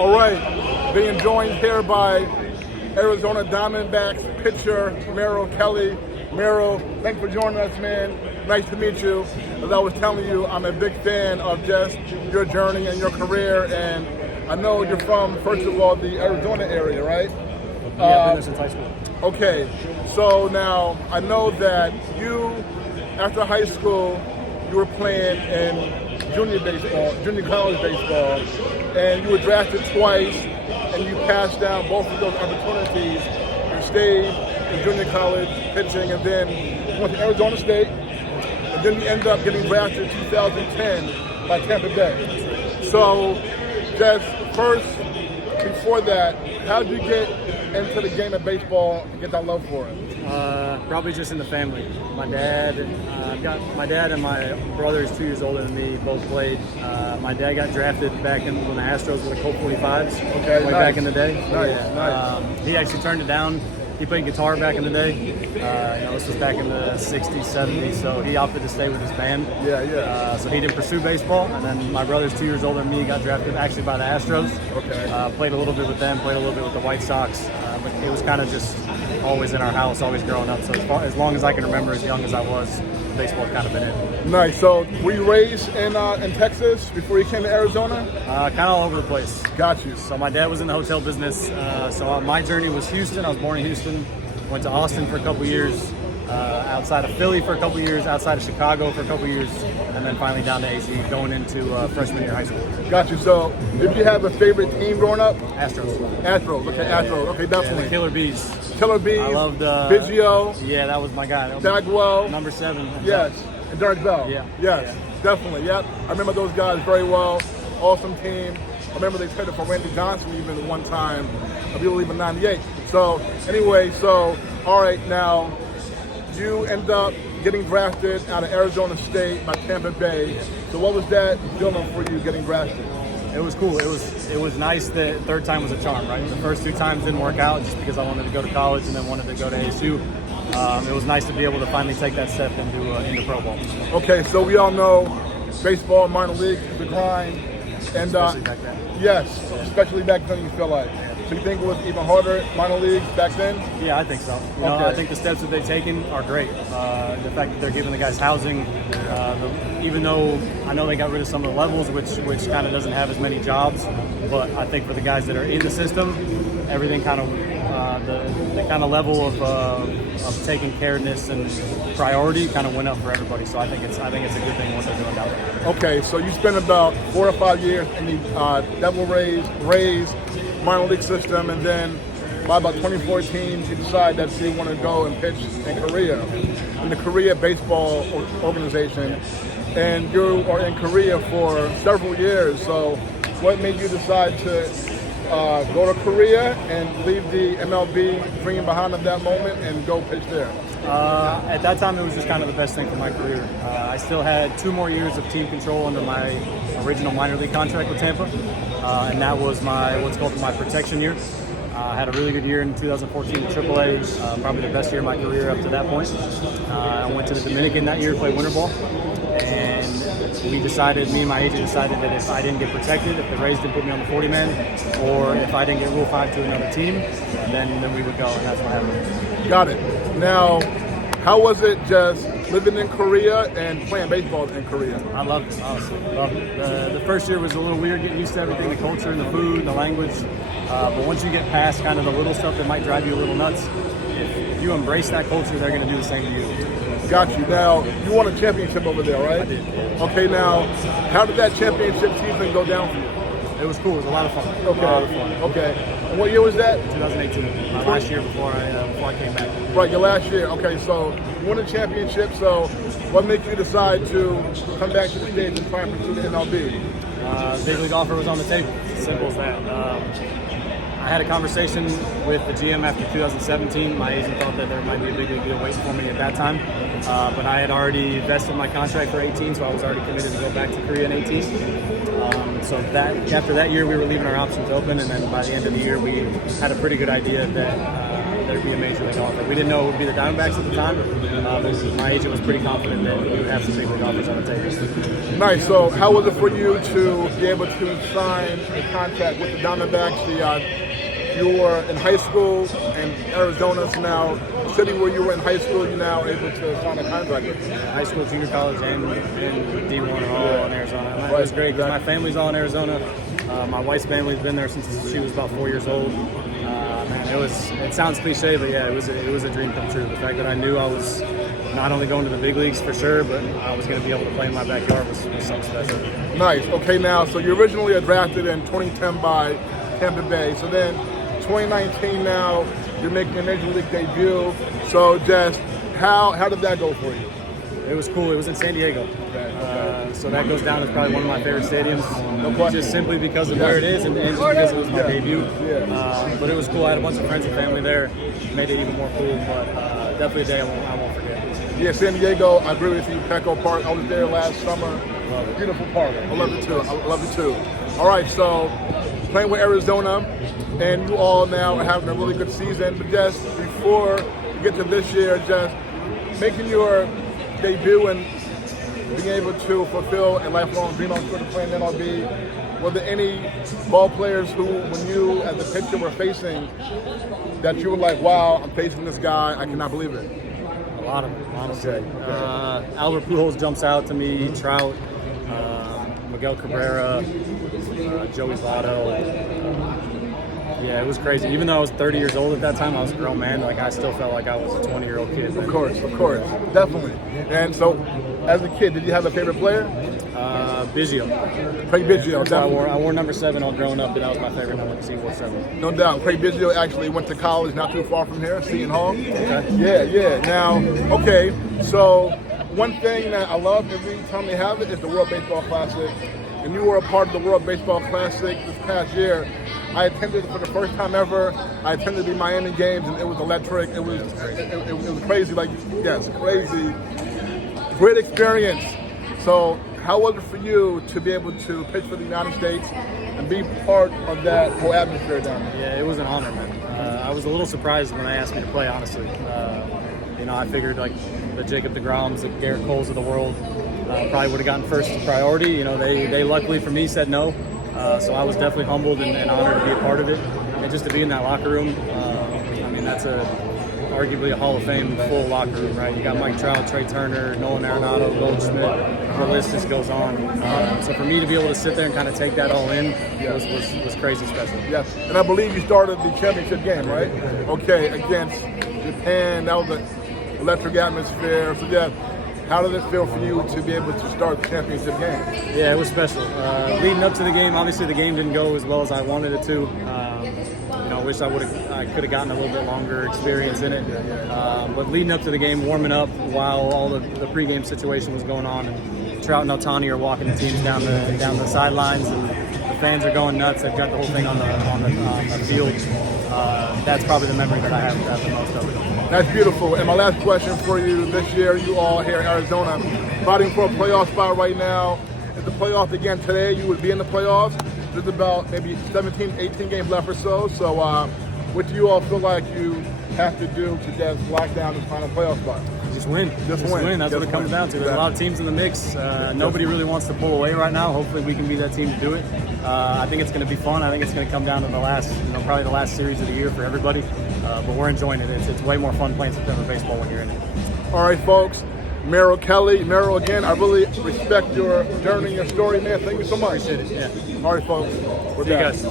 All right, being joined here by Arizona Diamondbacks pitcher Merrill Kelly. Merrill, thanks for joining us, man. Nice to meet you. As I was telling you, I'm a big fan of just your journey and your career, and I know you're from, first of all, the Arizona area, right? Yeah, I've been there since high school. Okay, so now I know that you, after high school, you were playing in junior college baseball, and you were drafted twice, and you passed down both of those opportunities. You stayed in junior college pitching, and then you went to Arizona State, and then you ended up getting drafted in 2010 by Tampa Bay. So, just first, before that, how did you get into the game of baseball and get that love for it? Probably just in the family. My dad and my brother is 2 years older than me, both played. My dad got drafted back when the Astros were the Colt 45s, way back in the day. Nice. He actually turned it down. He played guitar back in the day. This was back in the 60s, 70s, so he opted to stay with his band. So he didn't pursue baseball, and then my brother's 2 years older than me, got drafted actually by the Astros. Played a little bit with them, played a little bit with the White Sox, but it was kind of just always in our house, always growing up. So as long as I can remember, as young as I was, baseball's kind of been it. Nice. So were you raised in Texas before you came to Arizona? Kind of all over the place. Got you. So my dad was in the hotel business. So my journey was Houston. I was born in Houston. Went to Austin for a couple years. Outside of Philly for a couple years. Outside of Chicago for a couple years. And then finally down to AZ, going into freshman year high school. Got you. So did you have a favorite team growing up? Astros. Astros. Okay, Astros. Okay, definitely. Yeah, the Killer Bees. Killer Bees. I loved Biggio. Yeah, that was my guy. Bagwell. Number 7. Yes. And Derek Bell. Yeah. Yes. Yeah. Definitely. Yep. I remember those guys very well. Awesome team. I remember they traded for Randy Johnson even one time, I believe in '98. So anyway, all right, now you end up getting drafted out of Arizona State by Tampa Bay. So what was that feeling for you getting drafted? It was cool. It was nice that third time was a charm, right? The first 2 times didn't work out just because I wanted to go to college and then wanted to go to ASU. It was nice to be able to finally take that step into pro ball. Okay, so we all know baseball, minor league, the grind. And especially back then. Yes, especially back then, you feel like. So you think it was even harder minor leagues back then? Yeah, I think so. I think the steps that they've taken are great. The fact that they're giving the guys housing, even though I know they got rid of some of the levels, which kind of doesn't have as many jobs, but I think for the guys that are in the system, everything kind of the kind of level of taking careness and priority kind of went up for everybody. So I think it's a good thing what they're doing down there. Okay, so you spent about 4 or 5 years in the Devil Rays minor league system, and then by about 2014, you decide that you want to go and pitch in Korea, in the Korea Baseball Organization, and you are in Korea for several years. So what made you decide to go to Korea and leave the MLB dream behind at that moment and go pitch there? At that time, it was just kind of the best thing for my career. I still had 2 more years of team control under my original minor league contract with Tampa, and that was what's called my protection year. I had a really good year in 2014 in AAA, probably the best year of my career up to that point. I went to the Dominican that year to play winter ball, and me and my agent decided that if I didn't get protected, if the Rays didn't put me on the 40-man, or if I didn't get Rule 5 to another team, then we would go, and that's what happened. Got it. Now, how was it just living in Korea and playing baseball in Korea? I loved it, honestly. Loved it. The first year was a little weird getting used to everything, the culture and the food and the language. But once you get past kind of the little stuff that might drive you a little nuts, if you embrace that culture, they're going to do the same to you. Got you. Now, you won a championship over there, right? I did. Okay, now, how did that championship season go down for you? It was cool. It was a lot of fun. Okay. A lot of fun. Okay. And what year was that? 2018. My last year before I came back. Right, your last year. Okay, so you won a championship. So what made you decide to come back to the States and try and pursue the MLB? Big league offer was on the table. Simple as that. I had a conversation with the GM after 2017. My agent thought that there might be a big league deal waiting for me at that time. But I had already vested my contract for 18, so I was already committed to go back to Korea in 18. So after that year, we were leaving our options open, and then by the end of the year, we had a pretty good idea that there'd be a major league offer. We didn't know it would be the Diamondbacks at the time, but my agent was pretty confident that we would have some big league offers on the table. Nice. So how was it for you to be able to sign a contract with the Diamondbacks? You were in high school in Arizona, so now the city where you were in high school, you're now able to sign a contract with them. High school, junior college, and D1 are all in Arizona. And that was great because my family's all in Arizona. My wife's family's been there since she was about 4 years old. Man, it sounds cliche, but yeah, it was a dream come true. The fact that I knew I was not only going to the big leagues for sure, but I was going to be able to play in my backyard was something special. Nice. Okay, now, so you originally were drafted in 2010 by Tampa Bay. So then 2019 now, you're making a major league debut. So just how did that go for you? It was cool. It was in San Diego. So that goes down as probably one of my favorite stadiums, just simply because of where it is and just because it was my debut. But it was cool. I had a bunch of friends and family there. It made it even more cool, but definitely a day I won't forget. Yeah, San Diego, I agree with you. Petco Park, I was there last summer. Beautiful park. I love it too. All right, so playing with Arizona, and you all now are having a really good season. But just before you get to this year, just making your debut and being able to fulfill a lifelong dream, I'm sure, to play in MLB. Were there any ball players who, when you as a pitcher were facing, that you were like, wow, I'm facing this guy, I cannot believe it? A lot of them, honestly. Albert Pujols jumps out to me, Trout, Miguel Cabrera, Joey Votto. Yeah, it was crazy. Even though I was 30 years old at that time, I was a grown man. Like, I still felt like I was a 20-year-old kid. Of course, definitely. And so, as a kid, did you have a favorite player? Biggio. Craig Biggio, definitely. I wore number 7 all growing up, and that was my favorite number to see, wore 7. No doubt. Craig Biggio actually went to college not too far from here, Seton Hall. Okay. Yeah. Now, okay, so one thing that I love every time they have it is the World Baseball Classic. And you were a part of the World Baseball Classic this past year. I attended for the first time ever. I attended the Miami games, and it was electric. It was crazy. Crazy. Great experience. So how was it for you to be able to pitch for the United States and be part of that whole atmosphere down there? Yeah, it was an honor, man. I was a little surprised when they asked me to play, honestly. I figured like the Jacob deGroms, the Garrett Coles of the world probably would have gotten first priority. They luckily for me said no. So I was definitely humbled and honored to be a part of it. And just to be in that locker room, that's arguably a Hall of Fame full locker room, right? You got Mike Trout, Trey Turner, Nolan Arenado, Goldschmidt, the list just goes on. So for me to be able to sit there and kind of take that all in was crazy special. Yes, and I believe you started the championship game, right? Okay, against Japan. That was an electric atmosphere. So yeah, how did it feel for you to be able to start the championship game? Yeah, it was special. Leading up to the game, obviously the game didn't go as well as I wanted it to. I wish I could have gotten a little bit longer experience in it. But leading up to the game, warming up while all the pregame situation was going on, and Trout and Ohtani are walking the teams down the sidelines, and the fans are going nuts. They've got the whole thing on the field. That's probably the memory that I have the most of it. That's beautiful. And my last question for you this year, you all here in Arizona, fighting for a playoff spot right now. If the playoffs again today, you would be in the playoffs. There's about maybe 17, 18 games left or so. So what do you all feel like you have to do to just lock down this final playoff spot? Just win. Just win. That's what it comes down to. There's a lot of teams in the mix. Nobody really wants to pull away right now. Hopefully we can be that team to do it. I think it's going to be fun. I think it's going to come down to the last, probably the last series of the year for everybody. But we're enjoying it. It's way more fun playing September baseball when you're in it. All right, folks. Merrill Kelly. Merrill, again, I really respect your journey, your story, man. Thank you so much. Appreciate it. Yeah. All right, folks. See you guys.